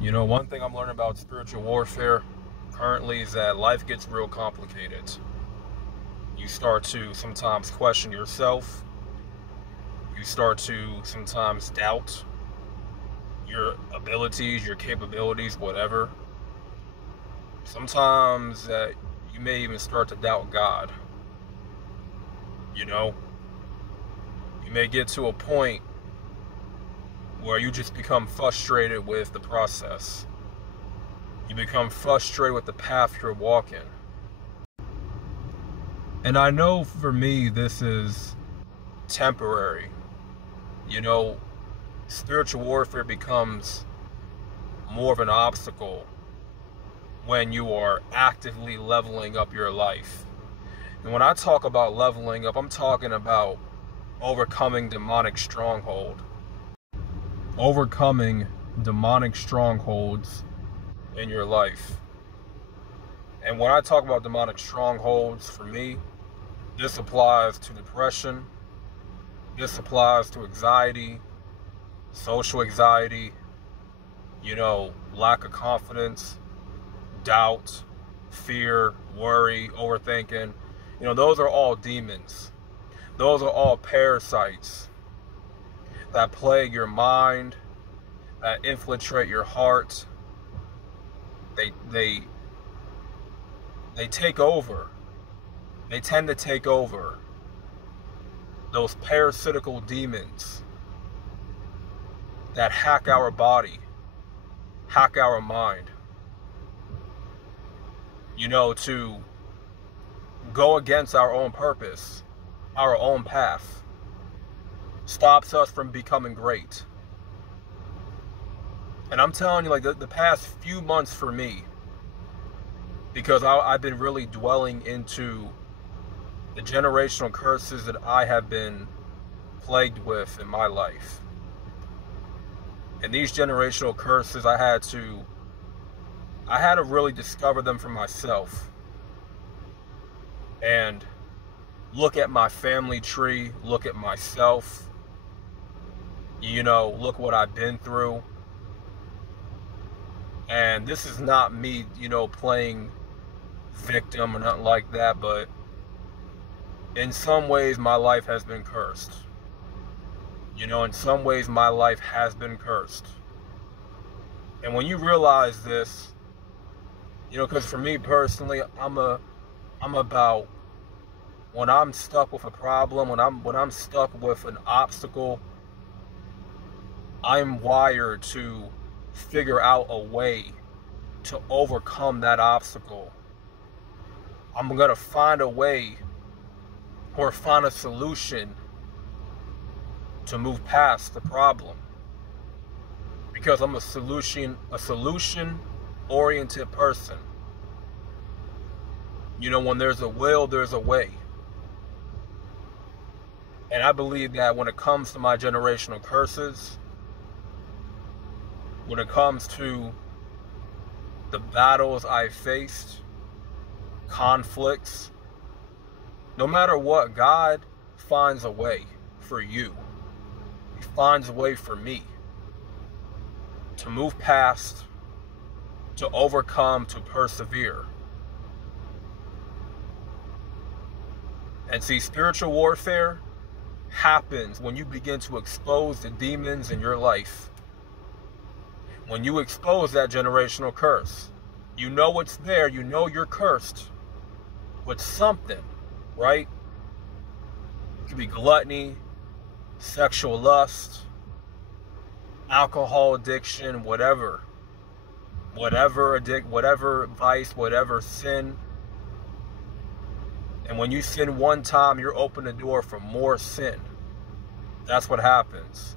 You know, one thing I'm learning about spiritual warfare currently is that life gets real complicated. You start to sometimes question yourself. You start to sometimes doubt your abilities, your capabilities, whatever. Sometimes you may even start to doubt God. You know, you may get to a point where you just become frustrated with the process. You become frustrated with the path you're walking. And I know for me, this is temporary. You know, spiritual warfare becomes more of an obstacle when you are actively leveling up your life. And when I talk about leveling up, I'm talking about overcoming demonic strongholds in your life. And when I talk about demonic strongholds, for me, this applies to depression, this applies to anxiety, social anxiety, lack of confidence, doubt, fear, worry, overthinking. Those are all demons. Those are all parasites that plague your mind, that infiltrate your heart. They take over. They tend to take over. Those parasitical demons that hack our body, hack our mind. To go against our own purpose, our own path, stops us from becoming great. And I'm telling you, like the past few months for me, because I've been really dwelling into the generational curses that I have been plagued with in my life. And these generational curses, I had to really discover them for myself. And look at my family tree, look at myself, look what I've been through. And this is not me, playing victim or nothing like that, but in some ways my life has been cursed. In some ways my life has been cursed. And when you realize this, because for me personally, I'm about, when I'm stuck with a problem, when I'm stuck with an obstacle, I'm wired to figure out a way to overcome that obstacle. I'm gonna find a way or find a solution to move past the problem, because I'm a solution oriented person. When there's a will, there's a way. And I believe that when it comes to my generational curses, when it comes to the battles I faced, conflicts, no matter what, God finds a way for you. He finds a way for me to move past, to overcome, to persevere. And see, spiritual warfare happens when you begin to expose the demons in your life. When you expose that generational curse, you know it's there, you know you're cursed with something, right? It could be gluttony, sexual lust, alcohol addiction, whatever vice, whatever sin. And when you sin one time, you're opening the door for more sin. That's what happens.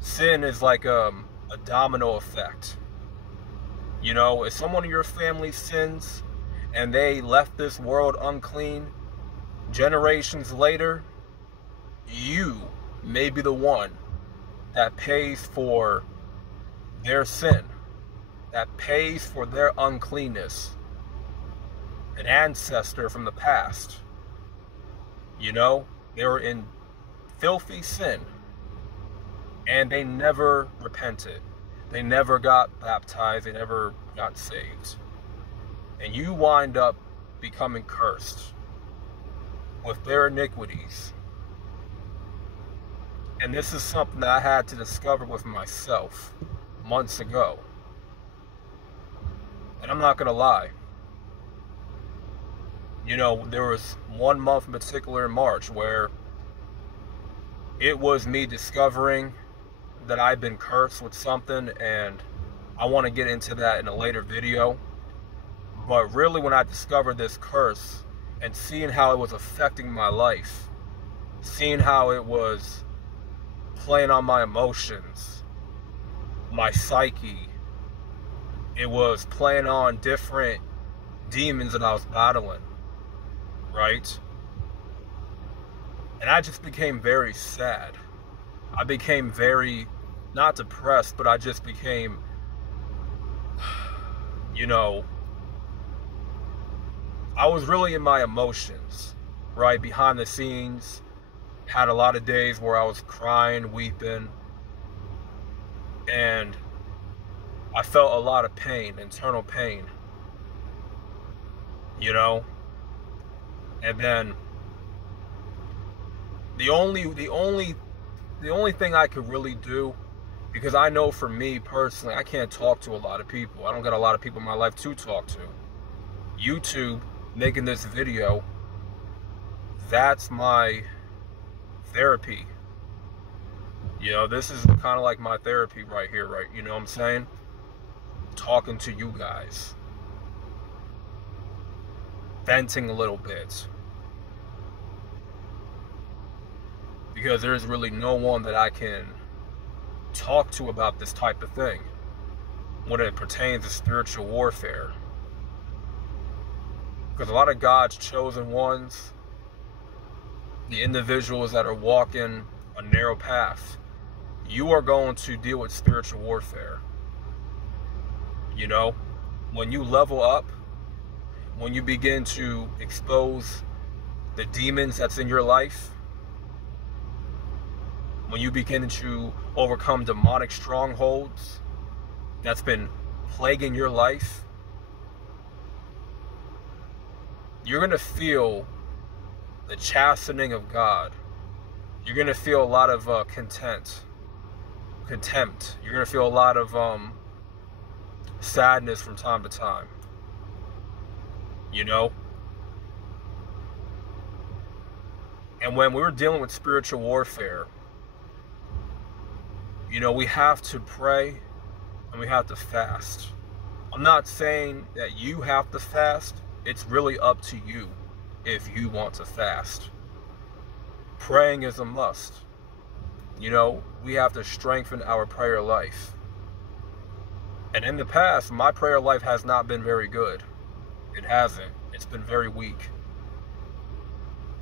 Sin is like a domino effect. If someone in your family sins and they left this world unclean, generations later, you may be the one that pays for their sin, that pays for their uncleanness. An ancestor from the past. They were in filthy sin and they never repented. They never got baptized. They never got saved. And you wind up becoming cursed with their iniquities. And this is something that I had to discover with myself months ago. And I'm not going to lie. You know, there was one month in particular in March where it was me discovering that I've been cursed with something, and I want to get into that in a later video. But really, when I discovered this curse and seeing how it was affecting my life, seeing how it was playing on my emotions, my psyche, it was playing on different demons that I was battling, right? And I just became very sad. I became very, not depressed, but I just became, you know, I was really in my emotions, right? Behind the scenes, had a lot of days where I was crying, weeping, and I felt a lot of pain, internal pain, you know? And then the only thing I could really do, because I know for me personally, I can't talk to a lot of people. I don't got a lot of people in my life to talk to. YouTube, making this video, that's my therapy. You know, this is kind of like my therapy right here, right? You know what I'm saying? Talking to you guys. Venting a little bit. Because there's really no one that I can talk to about this type of thing when it pertains to spiritual warfare. Because a lot of God's chosen ones, the individuals that are walking a narrow path, you are going to deal with spiritual warfare. You know, when you level up, when you begin to expose the demons that's in your life, when you begin to overcome demonic strongholds that's been plaguing your life, you're going to feel the chastening of God. You're going to feel a lot of contempt. You're going to feel a lot of sadness from time to time. You know? And when we're dealing with spiritual warfare, you know, we have to pray and we have to fast. I'm not saying that you have to fast. It's really up to you if you want to fast. Praying is a must. You know, we have to strengthen our prayer life. And in the past, my prayer life has not been very good. It hasn't. It's been very weak.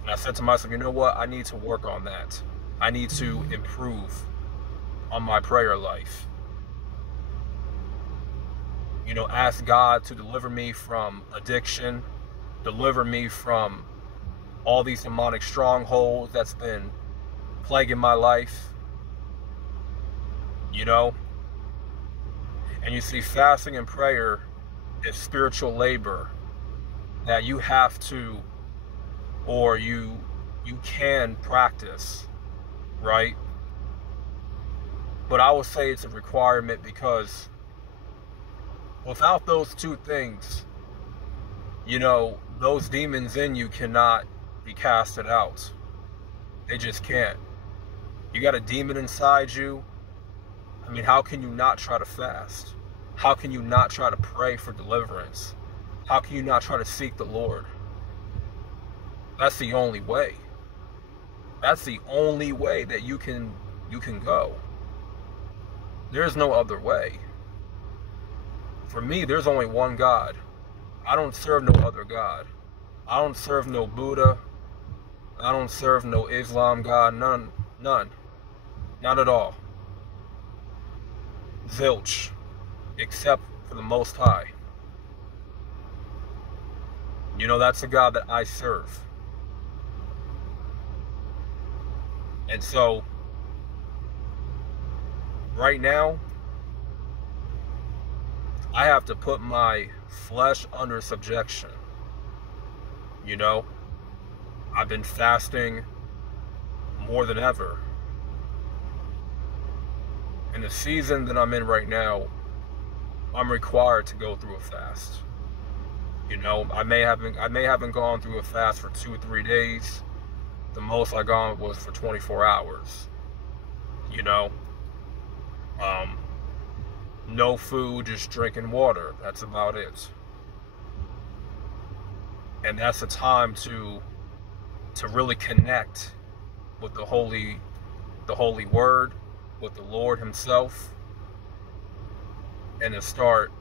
And I said to myself, you know what? I need to work on that. I need to improve on my prayer life. You know, ask God to deliver me from addiction, deliver me from all these demonic strongholds that's been plaguing my life. You know? And you see, fasting and prayer is spiritual labor that you have to, or you can practice, right? But I would say it's a requirement, because without those two things, you know, those demons in you cannot be casted out. They just can't. You got a demon inside you. I mean, how can you not try to fast? How can you not try to pray for deliverance? How can you not try to seek the Lord? That's the only way. That's the only way that you can go. There's no other way. For me, there's only one God. I don't serve no other God. I don't serve no Buddha. I don't serve no Islam God. None. Not at all. Zilch. Except for the Most High. You know, that's the God that I serve. And so, right now, I have to put my flesh under subjection. You know, I've been fasting more than ever. In the season that I'm in right now, I'm required to go through a fast. You know, I may haven't gone through a fast for 2 or 3 days. The most I gone was for 24 hours. You know, no food, just drinking water. That's about it. And that's a time to really connect with the holy word, with the Lord himself, and to start,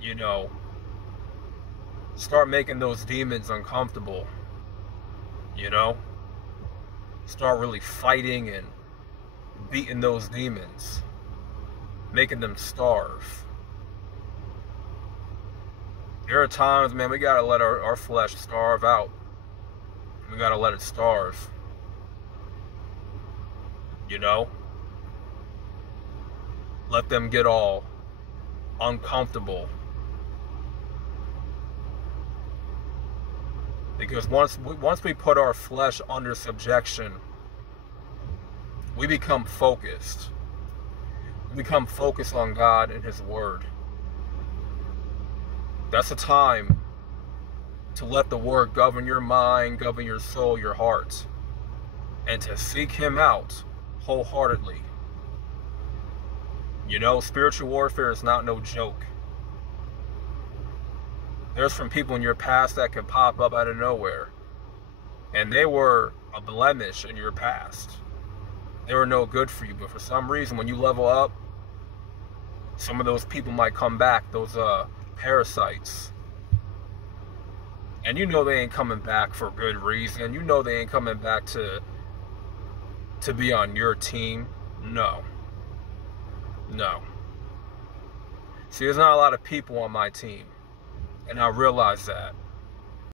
you know, start making those demons uncomfortable, you know, start really fighting and beating those demons, making them starve. There are times, man, we gotta let our flesh starve out. We gotta let it starve, you know? Let them get all uncomfortable. Because once we put our flesh under subjection, we become focused. We become focused on God and his word. That's a time to let the word govern your mind, govern your soul, your heart, and to seek him out wholeheartedly. You know, spiritual warfare is not no joke. There's some people in your past that can pop up out of nowhere, and they were a blemish in your past. They were no good for you, but for some reason, when you level up, some of those people might come back, those parasites. And you know they ain't coming back for good reason. You know they ain't coming back to be on your team. No. No. See, there's not a lot of people on my team. And I realize that.